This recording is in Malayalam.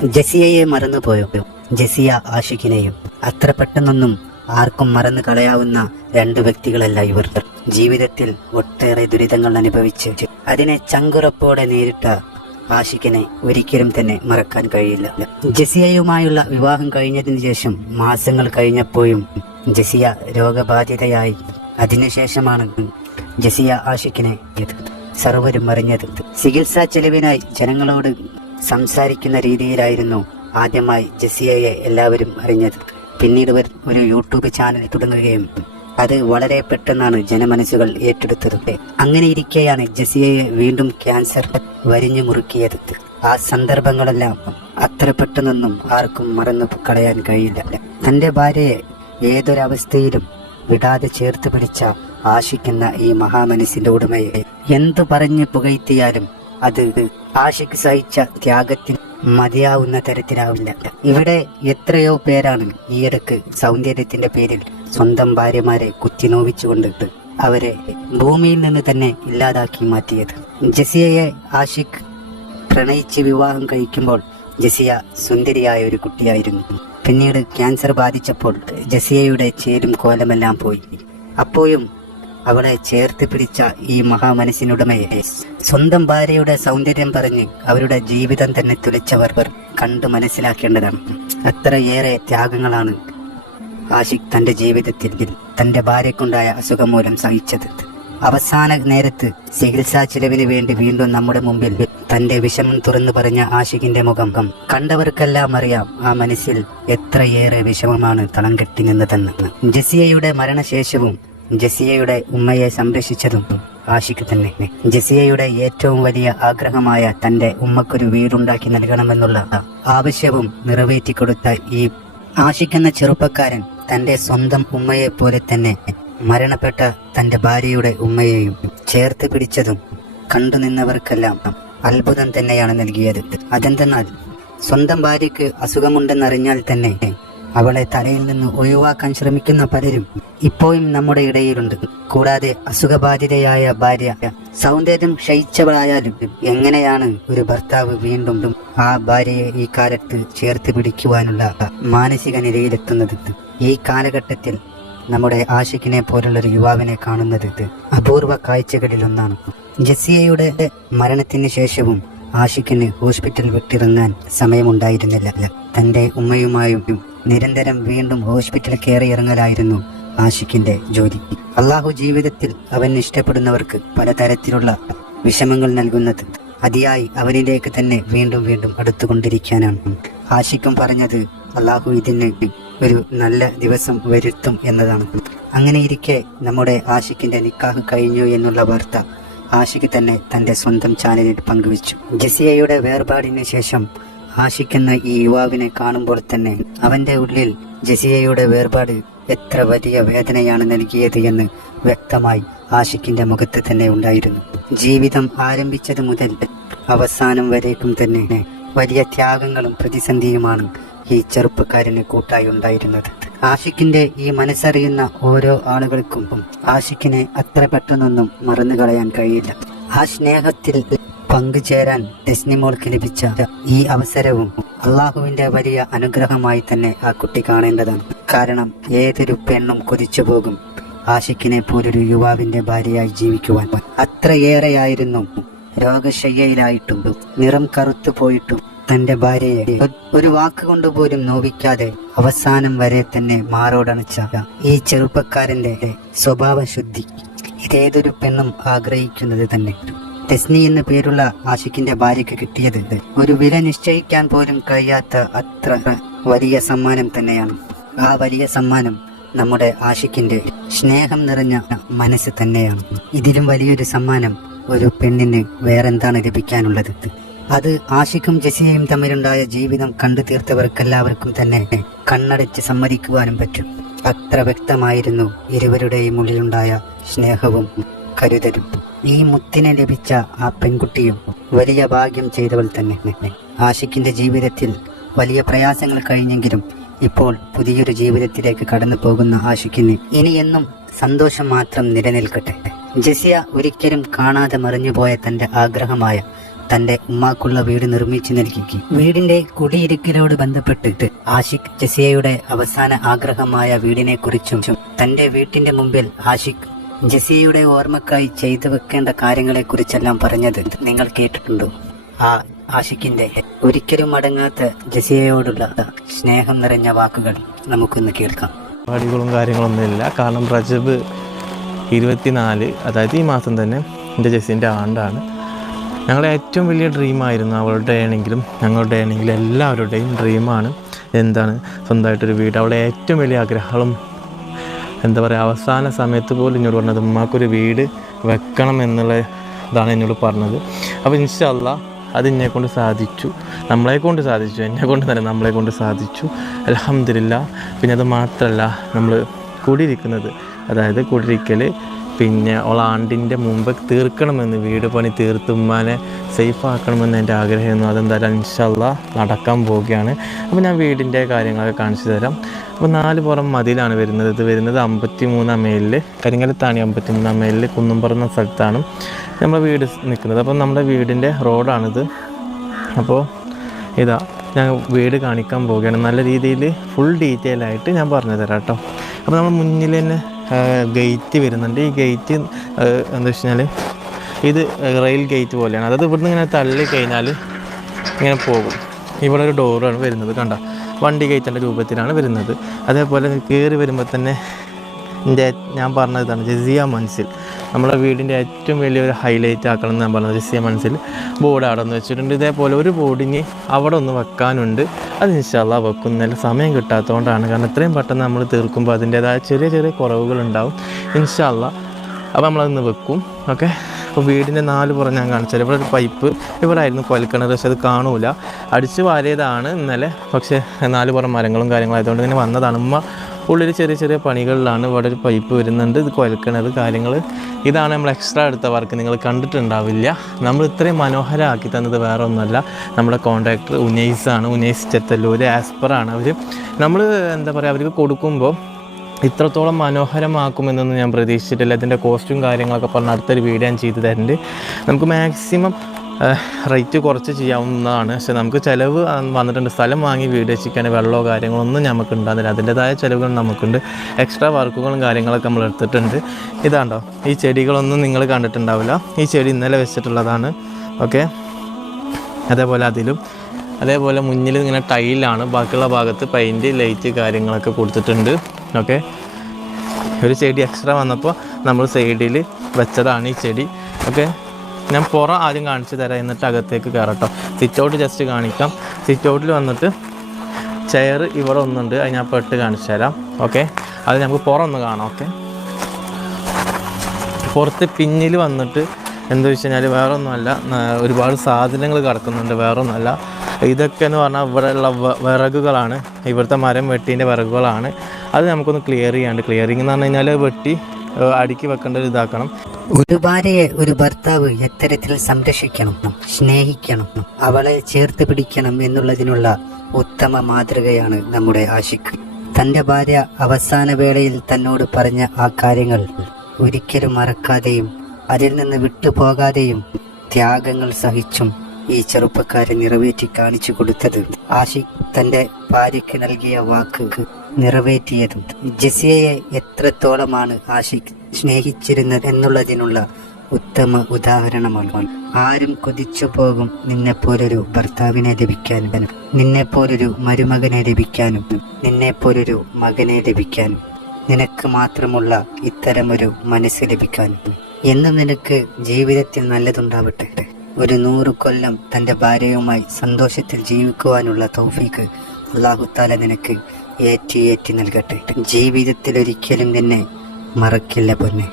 ജസിയയെ മറന്നുപോയോ? ജസിയ ആഷിഖിനെയും. അത്ര പെട്ടെന്നൊന്നും ആർക്കും മറന്നു കളയാവുന്ന രണ്ട് വ്യക്തികളല്ല ഇവർ. ജീവിതത്തിൽ ഒട്ടേറെ ദുരിതങ്ങൾ അനുഭവിച്ച് അതിനെ ചങ്കുറപ്പോടെ നേരിട്ട ആഷിഖിനെ ഒരിക്കലും തന്നെ മറക്കാൻ കഴിയില്ല. ജസിയയുമായുള്ള വിവാഹം കഴിഞ്ഞതിന് ശേഷം മാസങ്ങൾ കഴിഞ്ഞപ്പോഴും ജസിയ രോഗബാധിതയായി. അതിനുശേഷമാണ് ജസിയ ആഷിഖിനെ സർവരും അറിഞ്ഞത്. ചികിത്സാ ചെലവിനായി ജനങ്ങളോട് സംസാരിക്കുന്ന രീതിയിലായിരുന്നു ആദ്യമായി ജസിയയെ എല്ലാവരും അറിഞ്ഞത്. പിന്നീട് ഒരു യൂട്യൂബ് ചാനൽ തുടങ്ങുകയും അത് വളരെ പെട്ടെന്നാണ് ജനമനസ്സുകൾ ഏറ്റെടുത്തത്. അങ്ങനെ ഇരിക്കെയാണ് ജസിയയെ വീണ്ടും ക്യാൻസർ വരിഞ്ഞു മുറുക്കിയത്. ആ സന്ദർഭങ്ങളെല്ലാം അത്ര പെട്ടെന്നൊന്നും ആർക്കും മറന്നു കളയാൻ കഴിയില്ല. തന്റെ ഭാര്യയെ ഏതൊരവസ്ഥയിലും വിടാതെ ചേർത്ത് പിടിച്ച ആശിക്കുന്ന ഈ മഹാമനസ്സിന്റെ ഉടമയെ എന്തു പറഞ്ഞ് പുകഴ്ത്തിയാലും അത് ആശയ്ക്ക് സഹിച്ച ത്യാഗത്തിന് മതിയാവുന്ന തരത്തിലാവില്ല. ഇവിടെ എത്രയോ പേരാണ് ഈയിടക്ക് സൗന്ദര്യത്തിന്റെ പേരിൽ സ്വന്തം ഭാര്യമാരെ കുത്തിനോവിച്ചുകൊണ്ടിട്ട് അവരെ ഭൂമിയിൽ നിന്ന് തന്നെ ഇല്ലാതാക്കി മാറ്റിയത്. ജസിയയെ ആഷിഖ് പ്രണയിച്ച് വിവാഹം കഴിക്കുമ്പോൾ ജസിയ സുന്ദരിയായ ഒരു കുട്ടിയായിരുന്നു. പിന്നീട് ക്യാൻസർ ബാധിച്ചപ്പോൾ ജസിയയുടെ ചേരും കോലമെല്ലാം പോയി. അപ്പോഴും അവളെ ചേർത്ത് പിടിച്ച ഈ മഹാമനസ്സിനുടമയെ സ്വന്തം ഭാര്യയുടെ സൗന്ദര്യം പറഞ്ഞ് അവരുടെ ജീവിതം തന്നെ തുലച്ചവർ കണ്ടു മനസ്സിലാക്കേണ്ടതാണ്. അത്രയേറെ ത്യാഗങ്ങളാണ് ആഷിഖ് തന്റെ ജീവിതത്തിൽ തന്റെ ഭാര്യക്കുണ്ടായ അസുഖം മൂലം സഹിച്ചത്. അവസാന നേരത്ത് ചികിത്സാ ചിലവിന് വേണ്ടി വീണ്ടും നമ്മുടെ മുമ്പിൽ തന്റെ വിഷമം തുറന്നു പറഞ്ഞ ആഷിഖിന്റെ മുഖം കണ്ടവർക്കെല്ലാം അറിയാം ആ മനസ്സിൽ എത്രയേറെ വിഷമമാണ് തളം കെട്ടി നിന്നതെന്ന്. ജസിയയുടെ മരണശേഷവും ജസിയയുടെ ഉമ്മയെ സംരക്ഷിച്ചതും ആഷിക്ക് തന്നെ. ജസിയയുടെ ഏറ്റവും വലിയ ആഗ്രഹമായ തന്റെ ഉമ്മക്കൊരു വീടുണ്ടാക്കി നൽകണമെന്നുള്ള ആവശ്യവും നിറവേറ്റിക്കൊടുത്ത ഈ ആഷിഖ് എന്ന ചെറുപ്പക്കാരൻ തന്റെ സ്വന്തം ഉമ്മയെ പോലെ തന്നെ മരണപ്പെട്ട തന്റെ ഭാര്യയുടെ ഉമ്മയെയും ചേർത്ത് പിടിച്ചതും കണ്ടു നിന്നവർക്കെല്ലാം അത്ഭുതം തന്നെയാണ് നൽകിയത്. അതെന്തെന്നാൽ സ്വന്തം ഭാര്യയ്ക്ക് അസുഖമുണ്ടെന്നറിഞ്ഞാൽ തന്നെ അവളെ തലയിൽ നിന്ന് ഒഴിവാക്കാൻ ശ്രമിക്കുന്ന പലരും ഇപ്പോഴും നമ്മുടെ ഇടയിലുണ്ട്. കൂടാതെ അസുഖബാധിതയായ ഭാര്യ സൗന്ദര്യം ക്ഷയിച്ചവളായാലും എങ്ങനെയാണ് ഒരു ഭർത്താവ് വീണ്ടും ആ ഭാര്യയെ ഈ കാലത്ത് ചേർത്ത് പിടിക്കുവാനുള്ള മാനസിക നിലയിലെത്തുന്നത്? ഈ കാലഘട്ടത്തിൽ നമ്മുടെ ആഷിഖിനെ പോലുള്ളൊരു യുവാവിനെ കാണുന്നത് അപൂർവ കാഴ്ചകളിൽ ഒന്നാണ് ജസിയയുടെ മരണത്തിന് ശേഷവും ആഷിഖിന് ഹോസ്പിറ്റൽ വിട്ടിറങ്ങാൻ സമയമുണ്ടായിരുന്നില്ല. തന്റെ ഉമ്മയുമായും നിരന്തരം വീണ്ടും ഹോസ്പിറ്റൽ കയറി ഇറങ്ങലായിരുന്നു ആഷിഖിന്റെ ജോലി അള്ളാഹു ജീവിതത്തിൽ അവൻ ഇഷ്ടപ്പെടുന്നവർക്ക് പലതരത്തിലുള്ള വിഷമങ്ങൾ നൽകുന്നത് അതിയായി അവനിലേക്ക് തന്നെ വീണ്ടും വീണ്ടും അടുത്തുകൊണ്ടിരിക്കാനാണ്. ആഷിഖും പറഞ്ഞത് അള്ളാഹു ഇതിന് ഒരു നല്ല ദിവസം വരുത്തും എന്നതാണ്. അങ്ങനെ ഇരിക്കെ നമ്മുടെ ആഷിഖിന്റെ നിക്കാഹ് കഴിഞ്ഞു എന്നുള്ള വാർത്ത ആഷിഖ് തന്നെ തന്റെ സ്വന്തം ചാനലിൽ പങ്കുവച്ചു. ജസിയയുടെ വേർപാടിന് ശേഷം ആഷിഖ് എന്ന ഈ യുവാവിനെ കാണുമ്പോൾ തന്നെ അവന്റെ ഉള്ളിൽ ജസിയയുടെ വേർപാട് എത്ര വലിയ വേദനയാണ് നൽകിയത് എന്ന് വ്യക്തമായി ആഷിഖിന്റെ മുഖത്ത് തന്നെ ഉണ്ടായിരുന്നു. ജീവിതം ആരംഭിച്ചത് മുതൽ അവസാനം വരേക്കും തന്നെ വലിയ ത്യാഗങ്ങളും പ്രതിസന്ധിയുമാണ് ഈ ചെറുപ്പക്കാരന് കൂട്ടായി ഉണ്ടായിരുന്നത്. ആഷിഖിന്റെ ഈ മനസ്സറിയുന്ന ഓരോ ആളുകൾക്കും ആഷിഖിനെ അത്ര പെട്ടെന്നൊന്നും മറന്നു കളയാൻ കഴിയില്ല. ആ സ്നേഹത്തിൽ പങ്കുചേരാൻ ടെസ്നിമോൾക്ക് ലഭിച്ച ഈ അവസരവും അള്ളാഹുവിന്റെ വലിയ അനുഗ്രഹമായി തന്നെ ആ കുട്ടി കാണേണ്ടതാണ്. കാരണം ഏതൊരു പെണ്ണും കൊതിച്ചു പോകും. ആഷിഖിനെ പോലൊരു യുവാവിന്റെ ഭാര്യയായി ജീവിക്കുവാൻ അത്രയേറെയായിരുന്നു. രോഗശയ്യയിലായിട്ടും നിറം കറുത്തു പോയിട്ടും തന്റെ ഭാര്യയെ ഒരു വാക്കുകൊണ്ട് പോലും നോവിക്കാതെ അവസാനം വരെ തന്നെ മാറോടണച്ച ഈ ചെറുപ്പക്കാരന്റെ സ്വഭാവ ശുദ്ധി ഇതേതൊരു പെണ്ണും ആഗ്രഹിക്കുന്നത് തന്നെ. ടെസ്നി എന്ന പേരുള്ള ആഷിഖിന്റെ ഭാര്യയ്ക്ക് കിട്ടിയത് ഒരു വില നിശ്ചയിക്കാൻ പോലും കഴിയാത്ത അത്ര വലിയ സമ്മാനം തന്നെയാണ്. ആ വലിയ സമ്മാനം നമ്മുടെ ആഷിഖിന്റെ സ്നേഹം നിറഞ്ഞ മനസ്സ് തന്നെയാണ്. ഇതിലും വലിയൊരു സമ്മാനം ഒരു പെണ്ണിന് വേറെന്താണ് ലഭിക്കാനുള്ളത്? അത് ആഷിഖും ജസിയയും തമ്മിലുണ്ടായ ജീവിതം കണ്ടു തീർത്തവർക്കെല്ലാവർക്കും തന്നെ കണ്ണടച്ച് സമ്മതിക്കുവാനും പറ്റും. അത്ര വ്യക്തമായിരുന്നു ഇരുവരുടെയും ഉള്ളിലുണ്ടായ സ്നേഹവും കരുതലും. ഈ മുത്തിനെ ലഭിച്ച ആ പെൺകുട്ടിയും വലിയ ഭാഗ്യം ചെയ്തവൾ തന്നെ. ആഷിഖിന്റെ ജീവിതത്തിൽ വലിയ പ്രയാസങ്ങൾ കഴിഞ്ഞെങ്കിലും ഇപ്പോൾ പുതിയൊരു ജീവിതത്തിലേക്ക് കടന്നു പോകുന്ന ആഷിഖിന് ഇനിയെന്നും സന്തോഷം മാത്രം നിലനിൽക്കട്ടെ. ജസിയ ഒരിക്കലും കാണാതെ മറിഞ്ഞുപോയ തന്റെ ആഗ്രഹമായ തന്റെ ഉമ്മാക്കുള്ള വീട് നിർമ്മിച്ചു നൽകി വീടിന്റെ കുടിയിരിക്കലോട് ബന്ധപ്പെട്ടിട്ട് ആഷിഖ് ജസിയയുടെ അവസാന ആഗ്രഹമായ വീടിനെ കുറിച്ചും തന്റെ വീട്ടിന്റെ മുമ്പിൽ ആഷിഖ് ജസിയയുടെ ഓർമ്മക്കായി ചെയ്തു വെക്കേണ്ട കാര്യങ്ങളെ കുറിച്ചെല്ലാം പറഞ്ഞത് നിങ്ങൾ കേട്ടിട്ടുണ്ടോ? ആ ആഷിഖിന്റെ ഒരിക്കലും അടങ്ങാത്ത ജസിയയോടുള്ള സ്നേഹം നിറഞ്ഞ വാക്കുകൾ നമുക്കൊന്ന് കേൾക്കാം. പരിപാടികളും കാര്യങ്ങളൊന്നുമില്ല. കാരണം റജബ് ഇരുപത്തിനാല് അതായത് ഈ മാസം തന്നെ എന്റെ ജെസ്സിന്റെ ആണ്ടാണ്. ഞങ്ങളെ ഏറ്റവും വലിയ ഡ്രീമായിരുന്നു അവളുടെ ആണെങ്കിലും ഞങ്ങളുടെ ആണെങ്കിലും എല്ലാവരുടെയും ഡ്രീമാണ്. എന്താണ്? സ്വന്തമായിട്ടൊരു വീട്. അവളുടെ ഏറ്റവും വലിയ ആഗ്രഹങ്ങളും എന്താ പറയുക അവസാന സമയത്ത് പോലും എന്നോട് പറഞ്ഞത് ഉമ്മാക്കൊരു വീട് വെക്കണം എന്നുള്ള ഇതാണ് എന്നോട് പറഞ്ഞത്. അപ്പോൾ ഇൻഷല്ല അത് എന്നെ കൊണ്ട് സാധിച്ചു. നമ്മളെ കൊണ്ട് സാധിച്ചു എന്നെ കൊണ്ട് തന്നെ നമ്മളെ കൊണ്ട് സാധിച്ചു. അലഹമില്ല പിന്നെ അത് മാത്രമല്ല നമ്മൾ കൂടിയിരിക്കുന്നത് അതായത് കൂടിയിരിക്കൽ പിന്നെ ഓൾ ആണ്ടിന്റെ മുമ്പ് തീർക്കണമെന്ന് വീട് പണി തീർത്തുമ്മാനെ സേഫ് ആക്കണമെന്ന് എന്റെ ആഗ്രഹമായിരുന്നു. അതെന്തായാലും ഇൻഷല്ല നടക്കാൻ പോവുകയാണ്. അപ്പോൾ ഞാൻ വീടിന്റെ കാര്യങ്ങളൊക്കെ കാണിച്ചു തരാം. അപ്പോൾ നാല് പുറം മതിലാണ് വരുന്നത്. ഇത് വരുന്നത് അമ്പത്തി മൂന്നാം മൈലിൽ കരിങ്കലത്താണി അമ്പത്തി മൂന്നാം മൈലിൽ കുന്നുംപുറം എന്ന സ്ഥലത്താണ് നമ്മുടെ വീട് നിൽക്കുന്നത്. അപ്പോൾ നമ്മുടെ വീടിന്റെ റോഡാണിത്. അപ്പോൾ ഇതാ ഞാൻ വീട് കാണിക്കാൻ പോവുകയാണ്. നല്ല രീതിയിൽ ഫുൾ ഡീറ്റെയിൽ ആയിട്ട് ഞാൻ പറഞ്ഞു തരാം കേട്ടോ. അപ്പോൾ നമ്മൾ മുന്നിൽ തന്നെ ഗേറ്റ് വരുന്നുണ്ട്. ഈ ഗേറ്റ് എന്താ വെച്ച് ഇത് റെയിൽ ഗേറ്റ് പോലെയാണ്. അതായത് ഇവിടുന്ന് ഇങ്ങനെ തള്ളി കഴിഞ്ഞാൽ ഇങ്ങനെ പോകും. ഇവിടെ ഒരു ഡോറാണ് വരുന്നത് കണ്ട. വണ്ടി കയറ്റേണ്ട രൂപത്തിലാണ് വരുന്നത്. അതേപോലെ കയറി വരുമ്പോൾ തന്നെ ഞാൻ പറഞ്ഞതാണ് ജസിയ മനസ്സിൽ നമ്മുടെ വീടിന്റെ ഏറ്റവും വലിയൊരു ഹൈലൈറ്റ് ആക്കണം എന്ന് ഞാൻ പറഞ്ഞത് ജസിയ മനസ്സിൽ. ബോർഡ് അവിടെ ഒന്ന് വെച്ചിട്ടുണ്ട്. ഇതേപോലെ ഒരു ബോർഡിന് അവിടെ ഒന്ന് വെക്കാനുണ്ട്. അത് ഇൻഷാല്ല നല്ല സമയം കിട്ടാത്തതുകൊണ്ടാണ് കാരണം ഇത്രയും പെട്ടെന്ന് നമ്മൾ തീർക്കുമ്പോൾ അതിന്റേതായ ചെറിയ ചെറിയ കുറവുകളുണ്ടാവും. ഇൻഷാല്ല അപ്പോൾ നമ്മളതൊന്ന് വെക്കും. ഓക്കെ? അപ്പോൾ വീടിന്റെ നാല് പുറം ഞാൻ കാണിച്ചാൽ ഇവിടെ ഒരു പൈപ്പ് ഇവിടെ ആയിരുന്നു കൊൽക്കിണർ പക്ഷെ അത് കാണൂല. അടിച്ച് വാരിയതാണ് ഇന്നലെ. പക്ഷേ നാല് പുറം മരങ്ങളും കാര്യങ്ങളും ആയതുകൊണ്ട് ഇങ്ങനെ വന്നതാണ്. ഉമ്മ ഉള്ളിൽ ചെറിയ ചെറിയ പണികളിലാണ് ഇവിടെ ഒരു പൈപ്പ് വരുന്നുണ്ട്. ഇത് കൊലക്കണത് കാര്യങ്ങൾ ഇതാണ് നമ്മൾ എക്സ്ട്രാ എടുത്ത വർക്ക് നിങ്ങൾ കണ്ടിട്ടുണ്ടാവില്ല. നമ്മൾ ഇത്രയും മനോഹരമാക്കി തന്നത് വേറെ ഒന്നുമല്ല നമ്മുടെ കോൺട്രാക്ടർ ഉനൈസാണ് ഉനൈസ് ചെത്തല്ലൂർ ആസ്പറാണ് അവർ നമ്മൾ എന്താ പറയുക അവർക്ക് കൊടുക്കുമ്പോൾ ഇത്രത്തോളം മനോഹരമാക്കുമെന്നൊന്നും ഞാൻ പ്രതീക്ഷിച്ചിട്ടില്ല. ഇതിന്റെ കോസ്റ്റും കാര്യങ്ങളൊക്കെ പറഞ്ഞ് അടുത്തൊരു വീഡിയോ ഞാൻ ചെയ്തു തരുന്നുണ്ട് നമുക്ക് മാക്സിമം റേറ്റ് കുറച്ച് ചെയ്യാവുന്നതാണ്. പക്ഷെ നമുക്ക് ചിലവ് വന്നിട്ടുണ്ട്. സ്ഥലം വാങ്ങി വീട് വെച്ചിരിക്കാൻ വെള്ളമോ കാര്യങ്ങളൊന്നും നമുക്ക് ഉണ്ടാകുന്നില്ല അതിന്റെതായ ചിലവുകൾ നമുക്കുണ്ട്. എക്സ്ട്രാ വർക്കുകളും കാര്യങ്ങളൊക്കെ നമ്മൾ എടുത്തിട്ടുണ്ട്. ഇതാണ്ടോ? ഈ ചെടികളൊന്നും നിങ്ങൾ കണ്ടിട്ടുണ്ടാവില്ല. ഈ ചെടി ഇന്നലെ വെച്ചിട്ടുള്ളതാണ്. ഓക്കെ? അതേപോലെ അതിലും. അതേപോലെ മുന്നിൽ ഇങ്ങനെ ടൈലാണ്. ബാക്കിയുള്ള ഭാഗത്ത് പെയിന്റ് ലൈറ്റ് കാര്യങ്ങളൊക്കെ കൊടുത്തിട്ടുണ്ട്. ഓക്കെ? ഒരു ചെടി എക്സ്ട്രാ വന്നപ്പോൾ നമ്മൾ സൈഡിൽ വെച്ചതാണ് ഈ ചെടി. ഓക്കെ? ഞാൻ പുറം ആദ്യം കാണിച്ചു തരാം. എന്നിട്ട് അകത്തേക്ക് കയറട്ടോ. സിറ്റ് ഔട്ട് ജസ്റ്റ് കാണിക്കാം. സിറ്റ് ഔട്ടിൽ വന്നിട്ട് ചെയർ ഇവിടെ ഒന്നുണ്ട്. അത് ഞാൻ പെട്ട് കാണിച്ചു തരാം. ഓക്കെ അത് നമുക്ക് പുറം ഒന്ന് കാണാം. ഓക്കെ പുറത്ത് പിന്നിൽ വന്നിട്ട് എന്താ വെച്ച് കഴിഞ്ഞാൽ വേറെ ഒന്നുമല്ല ഒരുപാട് സാധനങ്ങൾ കിടക്കുന്നുണ്ട്. വേറെ ഒന്നുമല്ല ഇതൊക്കെ എന്ന് പറഞ്ഞാൽ ഇവിടെയുള്ള വിറകുകളാണ്. ഇവിടുത്തെ മരം വെട്ടീന്റെ വിറകുകളാണ്. അത് നമുക്കൊന്ന് ക്ലിയർ ചെയ്യാണ്ട് ക്ലിയറിങ് എന്ന് പറഞ്ഞു കഴിഞ്ഞാൽ വെട്ടി അടുക്കി വെക്കേണ്ട ഒരു ഇതാക്കണം. ഒരു ഭാര്യയെ ഒരു ഭർത്താവ് എത്തരത്തിൽ സംരക്ഷിക്കണം സ്നേഹിക്കണം അവളെ ചേർത്ത് പിടിക്കണം എന്നുള്ളതിനുള്ള ഉത്തമ മാതൃകയാണ് നമ്മുടെ ആഷിഖ്. തന്റെ ഭാര്യ അവസാന വേളയിൽ തന്നോട് പറഞ്ഞ ആ കാര്യങ്ങൾ ഒരിക്കലും മറക്കാതെയും അതിൽ നിന്ന് വിട്ടുപോകാതെയും ത്യാഗങ്ങൾ സഹിച്ചും ഈ ചെറുപ്പക്കാരെ നിറവേറ്റി കാണിച്ചു കൊടുത്തത്. ആഷിഖ് തന്റെ ഭാര്യയ്ക്ക് നൽകിയ വാക്ക് നിറവേറ്റിയതും ജസിയയെ എത്രത്തോളമാണ് ആഷിഖ് സ്നേഹിച്ചിരുന്നത് എന്നുള്ളതിനുള്ള ഉത്തമ ഉദാഹരണമാണ്. ആരും കൊതിച്ചു പോകും നിന്നെപ്പോലൊരു ഭർത്താവിനെ ലഭിക്കാനും നിന്നെപ്പോലൊരു മരുമകനെ ലഭിക്കാനും നിന്നെപ്പോലൊരു മകനെ ലഭിക്കാനും നിനക്ക് മാത്രമുള്ള ഇത്തരമൊരു മനസ്സ് ലഭിക്കാനും എന്നും നിനക്ക് ജീവിതത്തിൽ നല്ലതുണ്ടാവട്ടെ. ഒരു നൂറ് കൊല്ലം തന്റെ ഭാര്യയുമായി സന്തോഷത്തിൽ ജീവിക്കുവാനുള്ള തൗഫീക്ക് അള്ളാഹുത്താല നിനക്ക് ഏറ്റി ഏറ്റി നൽകട്ടെ. ജീവിതത്തിൽ ഒരിക്കലും തന്നെ മറക്കില്ല പൊന്നെ.